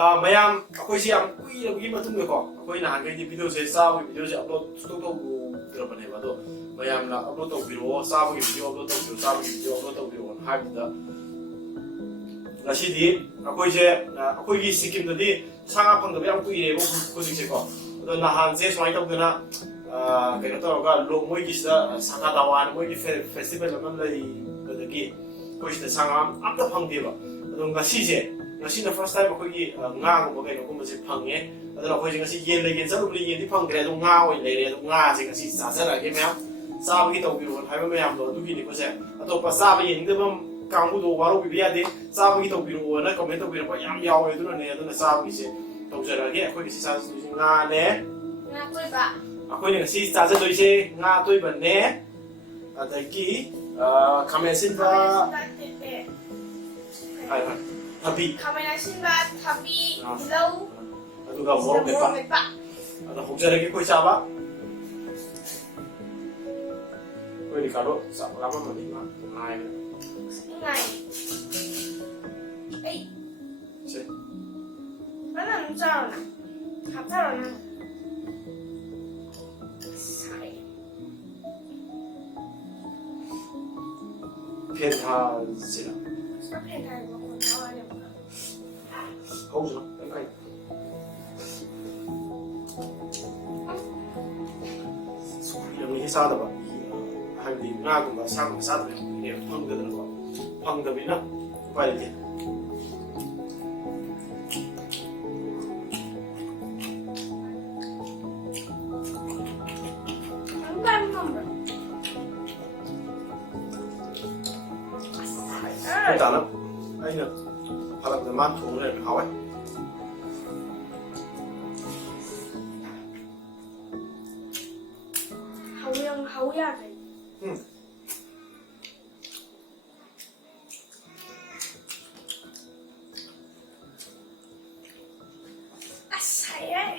mayam akhoi si am kui la gi matung ko akhoi na hangai di video se sa video se upload to dra bane ba do mayam na upload to video sa ba gi video upload to video sa ba gi video upload to video ha bi da ngasi di akhoi gi sikim do di sanga phang da yam kui re bo ko ji se ko do na han se swai to na cái đó là lúc mỗi cái sang cả tàu anh mỗi cái festival làm lại cái gì coi như sang áp đáp phẳng đi vào rồi ngày xí là first time coi cái ngang của cái nó cũng sẽ phẳng nhé rồi coi ngày xí yên lấy yên rất lúc lấy yên thì phẳng cái đó ngao lấy đấy ngao thì ngày xí xả ra cái mèo sao cái tàu bị rồi hay mấy mèo rồi đôi khi thì có sẽ tàu bắt sao bây giờ những cái càng mua đồ vào bị biết đi sao cái tàu bị rồi nó comment tàu bị rồi yam yao rồi đó là sao cái gì tàu sẽ là cái coi cái sao ngao nè ngao tôi bạn akhoi ne si cha doi se nga toi ban ne adaki khamen sin ba ai ba thabi khamen sin ba thabi lâu aduga morok me ba ada hokjare ki koi cha ba koi ni karo sa lama ma ni ma ngai ngai ei se mana nu chao na khap chao na偏他是的，是骗他有混淆了的。好着，应该。有些啥的吧，还有那个吧，啥的，也碰的那个，碰的比那快一点。Không trả lắm, anh được, hoặc là cái mát thùng này hảo ấy. Hấu ra đấy. Say đấy.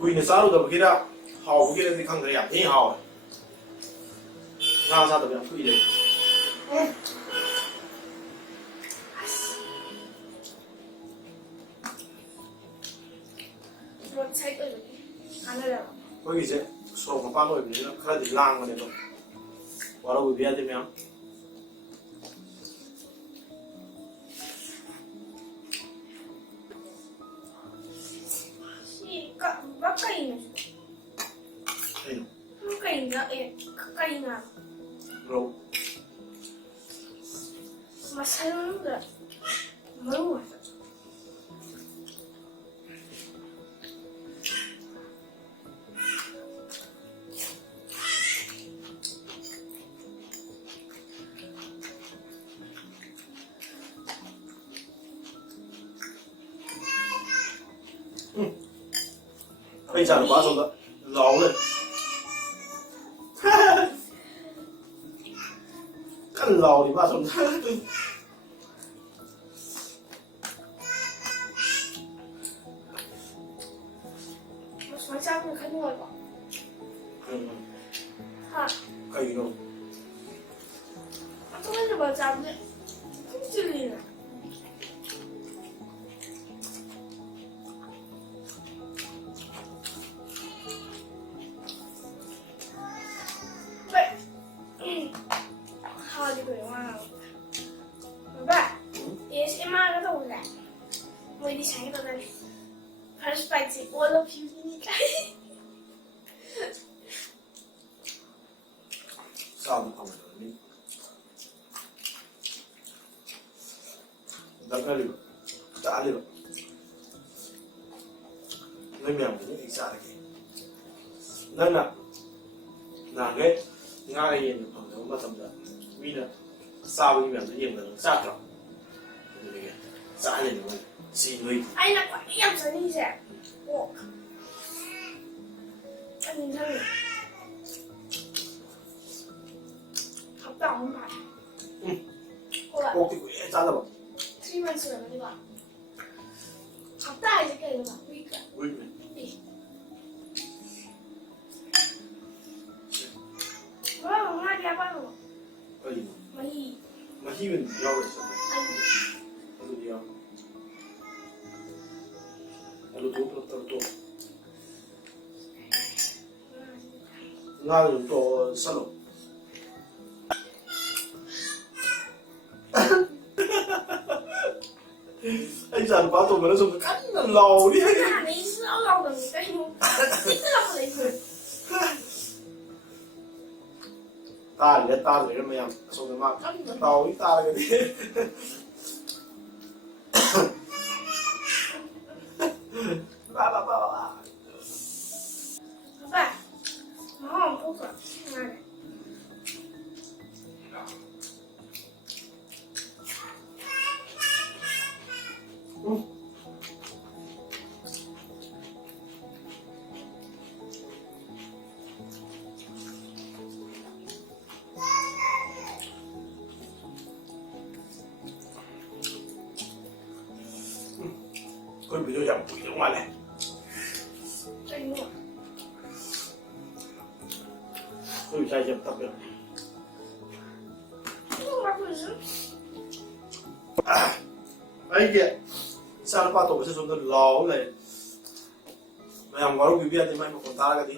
Quỳ này sao được cái đó, hào cái này không thể làm thế hào, sao được làm quỳ đấy. Có gì chứ, số một bao rồi bị nó khá là lang mà đấy thôi, vào đâu bị biết thế mấy Cocaína. Rau. Mas não dá. Não. Bây giờ quá rồi đó, lẩu lên. Cái lẩu thì quá rồi. Mà sao mình không ngồi bỏ? Hả? Cây đâu? Tôi bây giờ bảo chạm đấy. Không chịu gì nữa. Mới đi sáng cái này perspective all of you need sao không được đi đâm ra được trả được nên mèo cũng bị trả được nên là cái ngay cái gì phòng đấu mà tầm giờ vì là sao cái mèo tự nhiên là nó sát rồi trả liền rồi xin lui anh là quản em sẽ đi dẹp buộc anh nhìn thấy học đạo không phải buộc thì quỷ trả rồi khi mà sửa nó đi vào học tài sẽ kể là bảo quy cả quy ꯃꯤꯟ ꯌꯥꯎꯔꯁꯦ ꯑꯩ ꯑꯗꯨꯗꯤ ꯌꯥꯎ ꯑꯂꯨ ꯇꯣ ꯉꯥꯗꯨ ꯇꯣ ꯁꯜꯂꯣ ꯑꯩ ꯏꯆꯥ ꯅꯨꯄꯥ ꯇꯣꯝꯕꯅ ꯁꯣꯝꯗ ꯀꯟꯅ ꯂꯥꯎꯔꯤ ꯍꯥꯟꯅꯩ ꯁꯨꯡꯂꯥꯎ ꯂꯥꯎꯗꯕꯅꯤ ꯀꯩꯅꯣ ꯍꯦꯛꯇ ꯂꯥꯎꯈꯠ ꯂꯩꯈ꯭ꯔꯦ ꯇꯥꯔꯤꯔ ꯇꯥꯗ꯭ꯔꯤꯔ ꯃꯌꯥꯝ ꯑꯁꯣꯝꯗ ꯃꯥ ꯀꯟꯅ ꯂꯥꯎꯔꯤ ꯇꯥꯔꯒꯗꯤ ꯄꯥꯄꯥ ꯃꯍꯥꯎ ꯑꯃ ꯊꯣꯛꯇ꯭ꯔꯣ ꯉꯥꯏꯔꯦ ꯑꯩꯈꯣꯏ ꯚꯤꯗꯤꯑꯣ ꯌꯥꯝ ꯀꯨꯏꯗꯧ ꯃꯥꯜꯂꯦ ꯀꯩꯅꯣ ꯑꯩꯈꯣꯏ ꯏꯆꯥꯁꯦ ꯌꯥꯝ ꯇꯞꯄꯦ ꯑꯩꯒꯤ ꯏꯆꯥ ꯅꯨꯄꯥ ꯇꯧꯕꯁꯦ ꯁꯣꯝꯗ ꯂꯥꯎꯔ ꯂꯩ ꯃꯌꯥꯝ ꯋꯥꯔꯧꯕꯤꯕ ꯌꯥꯗꯦ ꯃꯥꯏ ꯃꯈꯣꯟ ꯇꯥꯔꯒꯗꯤ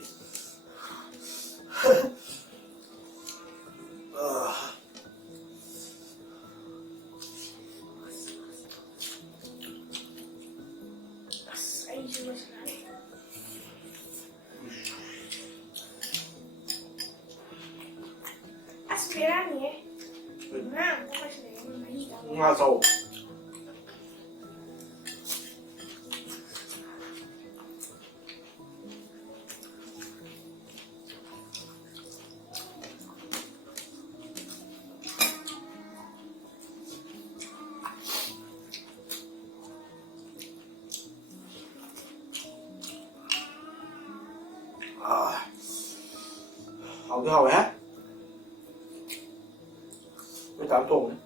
ꯑꯩꯁꯨ ꯂꯣꯏꯁꯤꯜꯂꯛꯑꯅꯤ ꯑꯁ ꯕꯦꯔꯥꯅꯤꯍꯦ ꯉꯥ ꯑꯝꯇ ꯂꯣꯏꯁꯤꯜꯂꯛꯑꯦ ꯃꯍꯤ ꯇꯥꯕ ꯉꯥ ꯆꯥꯎ hầu cái hồi á cái cảm tuần này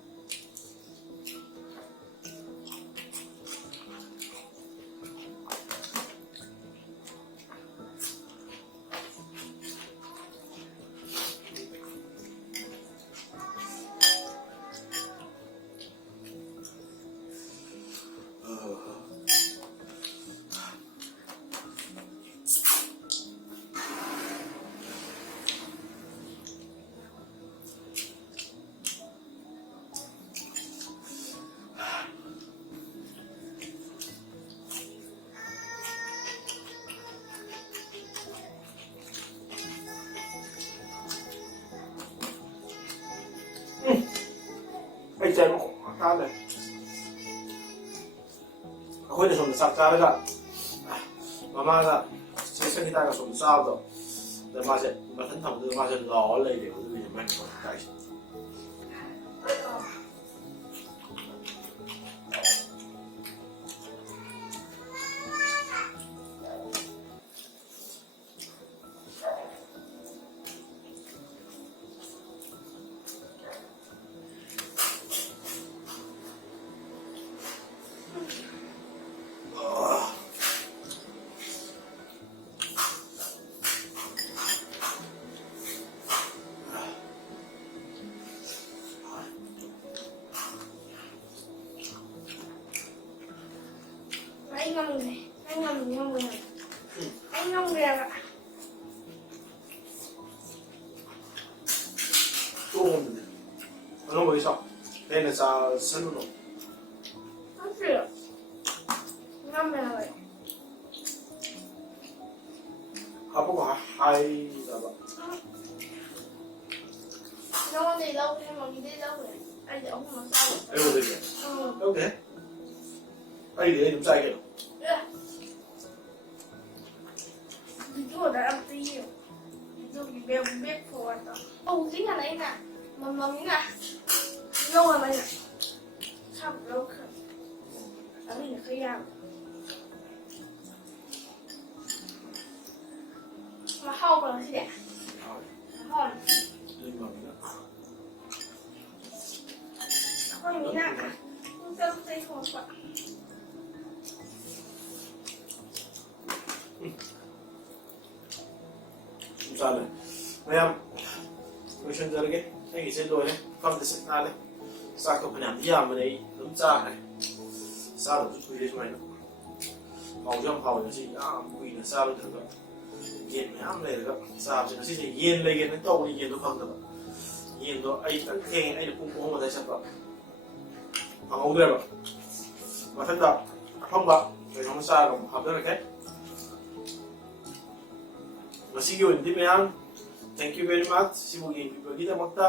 cái chân nó khá này akwai da son da sa tare mama ga sai sai ta ga son sa da ma sai ba tan tam da ma sai lo le de ko da mai ko ta shi anh ngâm này anh ngâm này anh ngâm kìa ạ 좀 그런 거 있어 얘는 자 선으로 không được ngâm này rồi 가보고 하이 잡아 nó đi lâu em mà đi lâu rồi anh để ông mà sao 이거 되게 이렇게 아이 얘 좀 짜게 thì chú đã ăn tiêu chú bị béo biết phù à không chính là đấy nè mầm như nè lâu rồi mày nè sao lâu không ở đây là khi nào mà hao còn gì đấy hao không nghĩ nè không sao thấy không phải 잘해. 그냥 로션 저렇게 생이 제일 좋아해. 밤새 나래. ꯆꯥꯛꯇꯣ ꯐꯅꯌꯥꯝ ꯌꯥꯝꯕꯅꯦ ꯑꯩ ꯑꯗꯨꯝ ꯆꯥꯈ꯭ꯔꯦ ꯆꯥꯗꯕꯁꯨ ꯀꯨꯏꯔꯦ ꯁꯨꯃꯥꯏꯅ ꯍꯥꯎꯁꯨ ꯌꯥꯝ ꯍꯥꯎꯋꯦ ꯉꯁꯤ ꯌꯥꯝ ꯀꯨꯏꯅ ꯆꯥꯔꯨꯗ꯭ꯔꯒ ꯌꯦꯟ ꯃꯌꯥꯝ ꯂꯩꯔꯒ ꯆꯥꯕꯁꯦ ꯉꯁꯤꯁꯦ ꯌꯦꯟ ꯂꯩꯒꯦꯅ ꯇꯧꯕꯅꯤ ꯌꯦꯟꯗꯣ ꯐꯪꯗꯕ ꯌꯦꯟꯗꯣ ꯑꯩ ꯈꯤꯇꯪ ꯊꯦꯡꯉꯦ ꯑꯩꯅ ꯄꯨꯡ 3 ꯑꯗꯥꯏ ꯆꯠꯄ ꯐꯪꯍꯧꯗ꯭ꯔꯦꯕ ꯃꯊꯪꯗ ꯑꯐꯪꯕ ꯀꯩꯅꯣꯝꯃ ꯆꯥꯔꯒ ꯑꯃꯨꯛ ꯍꯥꯞꯆꯔꯛꯀꯦ ꯉꯁꯤꯒꯤ ꯑꯣꯏꯅꯗꯤ ꯃꯌꯥꯝ ꯊꯦꯡꯛ ꯌꯨ ꯚꯦꯔꯤ ꯃꯆ ꯁꯤꯕꯨ ꯌꯦꯡꯕꯤꯕꯒꯤꯗꯃꯛꯇ